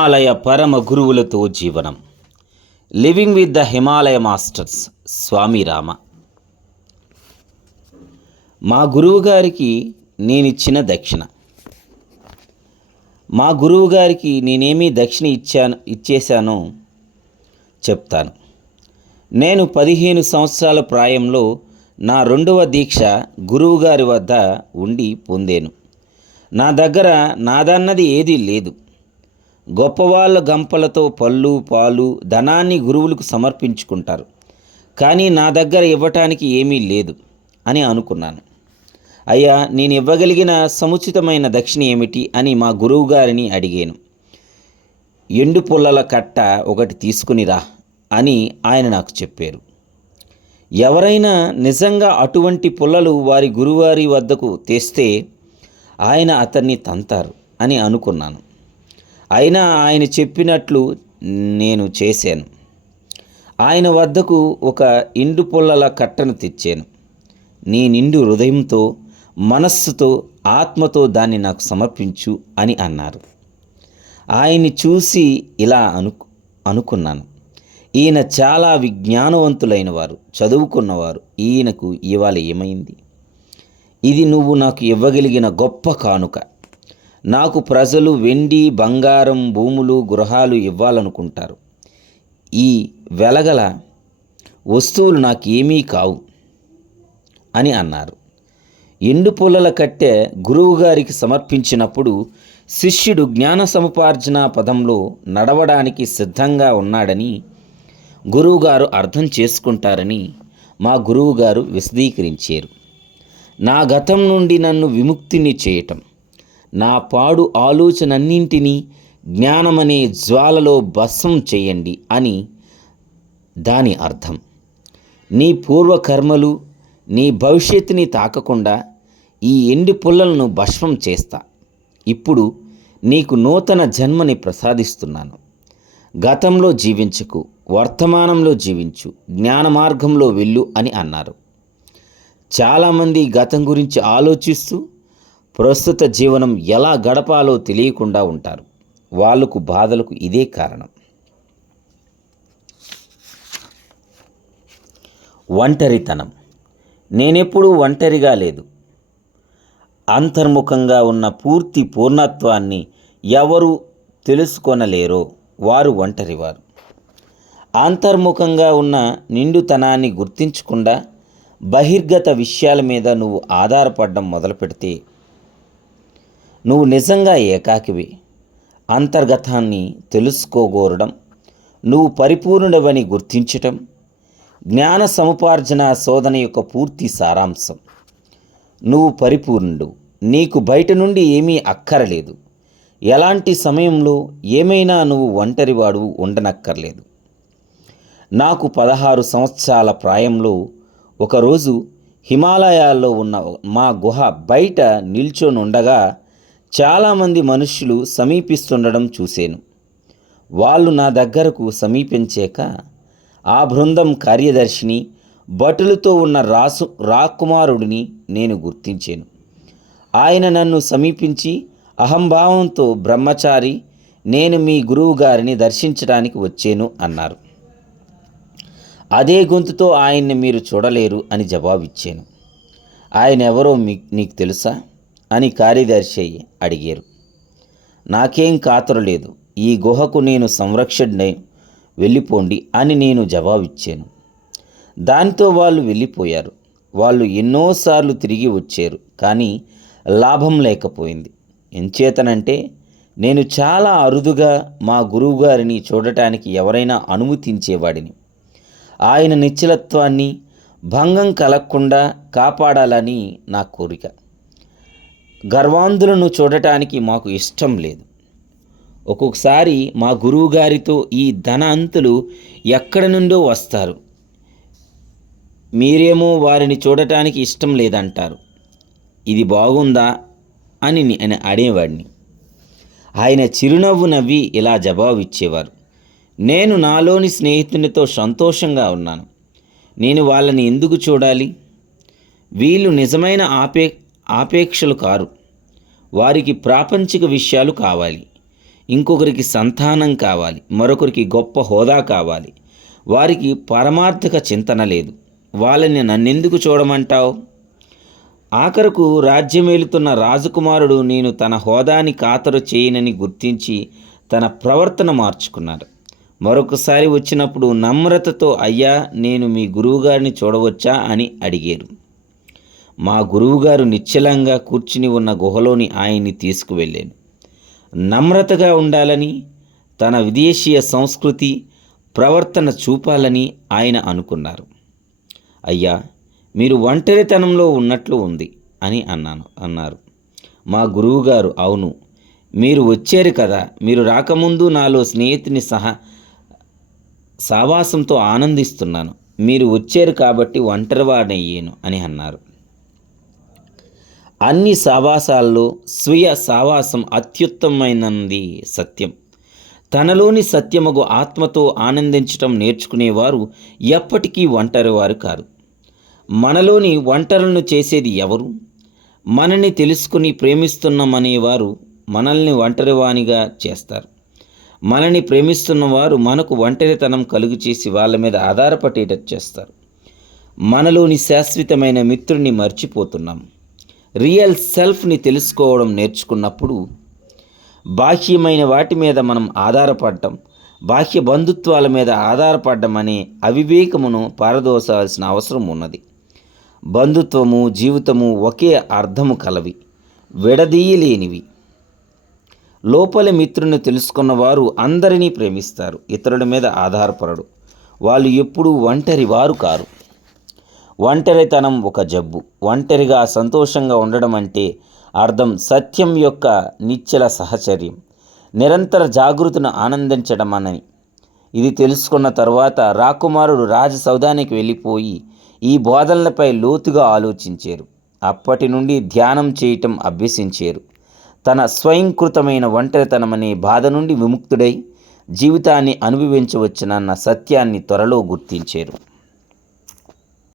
హిమాలయ పరమ గురువులతో జీవనం. Living with the Himalaya masters Swami Rama. మా గురువుగారికి నేనిచ్చిన దక్షిణ. మా గురువుగారికి నేనేమి దక్షిణ ఇచ్చాను ఇచ్చేశానో చెప్తాను. నేను పదిహేను సంవత్సరాల ప్రాయంలో నా రెండవ దీక్ష గురువుగారి వద్ద ఉండి పొందాను. నా దగ్గర నాదన్నది ఏదీ లేదు. గొప్పవాళ్ళ గంపలతో పళ్ళు పాలు ధనాన్ని గురువులకు సమర్పించుకుంటారు. కానీ నా దగ్గర ఇవ్వటానికి ఏమీ లేదు అని అనుకున్నాను. అయ్యా నేను ఇవ్వగలిగిన సముచితమైన దక్షిణ ఏమిటి అని మా గురువుగారిని అడిగాను. ఎండు పుల్లల కట్ట ఒకటి తీసుకునిరా అని ఆయన నాకు చెప్పారు. ఎవరైనా నిజంగా అటువంటి పుల్లలు వారి గురువారి వద్దకు తెస్తే ఆయన అతన్ని తంతారు అని అనుకున్నాను. అయినా ఆయన చెప్పినట్లు నేను చేశాను. ఆయన వద్దకు ఒక ఇండు పుల్లల కట్టను తెచ్చాను. నీ నిండు హృదయంతో మనస్సుతో ఆత్మతో దాన్ని నాకు సమర్పించు అని అన్నారు. ఆయన్ని చూసి ఇలా అను అనుకున్నాను. ఈయన చాలా విజ్ఞానవంతులైన వారు చదువుకున్నవారు ఈయనకు ఇవాళ ఏమైంది? ఇది నువ్వు నాకు ఇవ్వగలిగిన గొప్ప కానుక. నాకు ప్రజలు వెండి బంగారం భూములు గృహాలు ఇవ్వాలనుకుంటారు. ఈ వెలగల వస్తువులు నాకు ఏమీ కావు అని అన్నారు. ఎండు పుల్లల కట్టె గురువుగారికి సమర్పించినప్పుడు శిష్యుడు జ్ఞాన సముపార్జన పదంలో నడవడానికి సిద్ధంగా ఉన్నాడని గురువుగారు అర్థం చేసుకుంటారని మా గురువుగారు విశదీకరించారు. నా గతం నుండి నన్ను విముక్తిని చేయటం. నా పాడు ఆలోచనన్నింటినీ జ్ఞానమనే జ్వాలలో భస్మం చేయండి అని దాని అర్థం. నీ పూర్వకర్మలు నీ భవిష్యత్తుని తాకకుండా ఈ ఎండి పుల్లలను భస్మం చేస్తా. ఇప్పుడు నీకు నూతన జన్మని ప్రసాదిస్తున్నాను. గతంలో జీవించకు వర్తమానంలో జీవించు జ్ఞాన మార్గంలో వెళ్ళు అని అన్నారు. చాలామంది గతం గురించి ఆలోచిస్తూ ప్రస్తుత జీవనం ఎలా గడపాలో తెలియకుండా ఉంటారు. వాళ్ళకు బాధలకు ఇదే కారణం. ఒంటరితనం. నేనెప్పుడూ ఒంటరిగా లేదు. అంతర్ముఖంగా ఉన్న పూర్తి పూర్ణత్వాన్ని ఎవరు తెలుసుకొనలేరో వారు ఒంటరివారు. అంతర్ముఖంగా ఉన్న నిండుతనాన్ని గుర్తించకుండా బహిర్గత విషయాల మీద నువ్వు ఆధారపడడం మొదలుపెడితే నువ్వు నిజంగా ఏకాకివి. అంతర్గతాన్ని తెలుసుకోగోరడం నువ్వు పరిపూర్ణుడవని గుర్తించటం జ్ఞాన సముపార్జన శోధన యొక్క పూర్తి సారాంశం. నువ్వు పరిపూర్ణుడు నీకు బయట నుండి ఏమీ అక్కరలేదు. ఎలాంటి సమయంలో ఏమైనా నువ్వు ఒంటరివాడు ఉండనక్కర్లేదు. నాకు పదహారు సంవత్సరాల ప్రాయంలో ఒకరోజు హిమాలయాల్లో ఉన్న మా గుహ బయట నిల్చొనుండగా చాలామంది మనుష్యులు సమీపిస్తుండడం చూశాను వాళ్ళు నా దగ్గరకు సమీపించాక ఆ బృందం కార్యదర్శిని భటులతో ఉన్న రాసు రాకుమారుడిని నేను గుర్తించాను. ఆయన నన్ను సమీపించి అహంభావంతో బ్రహ్మచారి నేను మీ గురువు గారిని దర్శించడానికి వచ్చాను అన్నారు. అదే గొంతుతో ఆయన్ని మీరు చూడలేరు అని జవాబిచ్చాను. ఆయన ఎవరో మీ నీకు తెలుసా? అని కార్యదర్శి అడిగారు. నాకేం కాతరు లేదు. ఈ గుహకు నేను సంరక్షణై వెళ్ళిపోండి అని నేను జవాబిచ్చాను. దాంతో వాళ్ళు వెళ్ళిపోయారు. వాళ్ళు ఎన్నోసార్లు తిరిగి వచ్చారు. కానీ లాభం లేకపోయింది. ఎంచేతనంటే నేను చాలా అరుదుగా మా గురువుగారిని చూడటానికి ఎవరైనా అనుమతించేవాడిని. ఆయన నిశ్చలత్వాన్ని భంగం కలగకుండా కాపాడాలని నా కోరిక. గర్వాంధులను చూడటానికి మాకు ఇష్టం లేదు. ఒక్కొక్కసారి మా గురువుగారితో ఈ ధన అంతులు ఎక్కడి నుండో వస్తారు. మీరేమో వారిని చూడటానికి ఇష్టం లేదంటారు. ఇది బాగుందా? అని నేను అడేవాడిని ఆయన చిరునవ్వు నవ్వి ఇలా జవాబు ఇచ్చేవారు నేను నాలోని స్నేహితునితో సంతోషంగా ఉన్నాను. నేను వాళ్ళని ఎందుకు చూడాలి? వీళ్ళు నిజమైన ఆపే ఆపేక్షలు కారు. వారికి ప్రాపంచిక విషయాలు కావాలి. ఇంకొకరికి సంతానం కావాలి. మరొకరికి గొప్ప హోదా కావాలి. వారికి పరమార్థక చింతన లేదు. వాళ్ళని నన్నెందుకు చూడమంటావు? ఆఖరకు రాజ్యమేలుతున్న రాజకుమారుడు నేను తన హోదాని ఖాతరు చేయనని గుర్తించి తన ప్రవర్తన మార్చుకున్నాడు. మరొకసారి వచ్చినప్పుడు నమ్రతతో అయ్యా నేను మీ గురువుగారిని చూడవచ్చా? అని అడిగారు. మా గురువుగారు నిశ్చలంగా కూర్చుని ఉన్న గుహలోని ఆయన్ని తీసుకువెళ్ళాను. నమ్రతగా ఉండాలని తన విదేశీయ సంస్కృతి ప్రవర్తన చూపాలని ఆయన అనుకున్నారు. అయ్యా మీరు ఒంటరితనంలో ఉన్నట్లు ఉంది అని అన్నాను అన్నారు. మా గురువుగారు అవును మీరు వచ్చారు కదా మీరు రాకముందు నాలో స్నేహితుని సహా సావాసంతో ఆనందిస్తున్నాను. మీరు వచ్చారు కాబట్టి ఒంటరివాడయ్యాను అని అన్నారు. అన్ని సావాసాల్లో స్వీయ సావాసం అత్యుత్తమైనది సత్యం. తనలోని సత్యమగు ఆత్మతో ఆనందించటం నేర్చుకునేవారు ఎప్పటికీ ఒంటరివారు కారు. మనలోని ఒంటరులను చేసేది ఎవరు? మనని తెలుసుకుని ప్రేమిస్తున్నామనేవారు మనల్ని ఒంటరివానిగా చేస్తారు. మనని ప్రేమిస్తున్న వారు మనకు ఒంటరితనం కలుగు చేసి వాళ్ళ మీద ఆధారపడేటట్టు చేస్తారు. మనలోని శాశ్వతమైన మిత్రుని మర్చిపోతున్నాం. రియల్ సెల్ఫ్ని తెలుసుకోవడం నేర్చుకున్నప్పుడు బాహ్యమైన వాటి మీద మనం ఆధారపడటం బాహ్య బంధుత్వాల మీద ఆధారపడడం అనే అవివేకమును పారదోసాల్సిన అవసరం ఉన్నది. బంధుత్వము జీవితము ఒకే అర్థము కలవి విడదీయలేనివి. లోపలి మిత్రుని తెలుసుకున్నవారు అందరినీ ప్రేమిస్తారు ఇతరుల మీద ఆధారపడడు వాళ్ళు ఎప్పుడూ ఒంటరి వారు కారు. ఒంటరితనం ఒక జబ్బు. ఒంటరిగా సంతోషంగా ఉండడం అంటే అర్థం సత్యం యొక్క నిచ్చల సహచర్యం. నిరంతర జాగృతిని ఆనందించడం అనని. ఇది తెలుసుకున్న తర్వాత రాకుమారుడు రాజసౌధానికి వెళ్ళిపోయి ఈ బోధనలపై లోతుగా ఆలోచించారు. అప్పటి నుండి ధ్యానం చేయటం అభ్యసించారు. తన స్వయంకృతమైన ఒంటరితనమనే బాధ నుండి విముక్తుడై జీవితాన్ని అనుభవించవచ్చునన్న సత్యాన్ని త్వరలో గుర్తించారు.